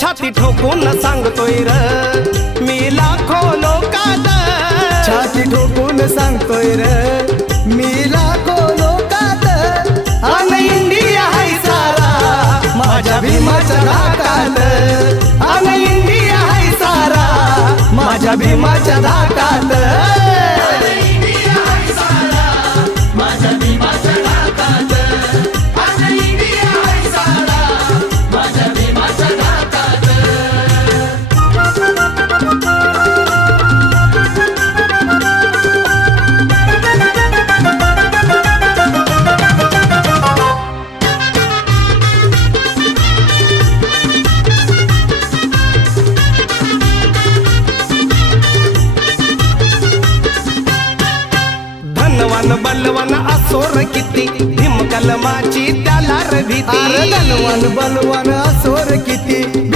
छाती ठोकून सांगतोय र मी लाखो लोकात, छाती ठोकून सांगतोय र मी लाखो लोकात, अन इंडिया हाय सारा माझ्या भीमाच्या धाकात, अन इंडिया हाय सारा माझ्या भीमाच्या धाकात। धनवान बलवान असोर किती भीम कलमाची त्याला र भीती, धनवान बलवान असोर किती